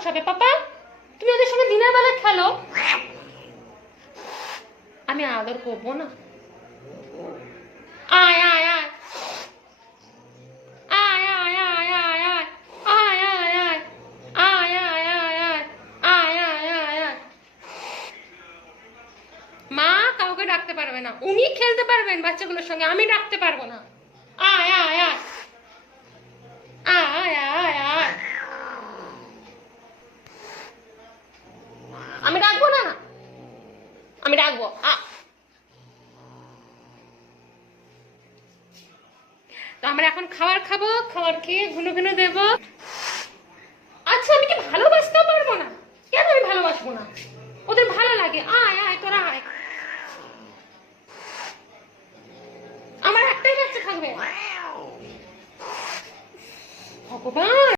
বসাবে পাপা? তুমি ওদের সঙ্গে দিনের বেলা খেলো, আমি আদর করবো না? আয় আয় আয় আয় আয় আয় আয় আয় আয় আয় আয় আয় আয় আয় আয় আয় আয় আয়। মা কাউকে ডাকতে পারবে না, উনি খেলতে পারবেন বাচ্চাগুলোর সঙ্গে, আমি ডাকতে পারবো না। আয় আয় আয়।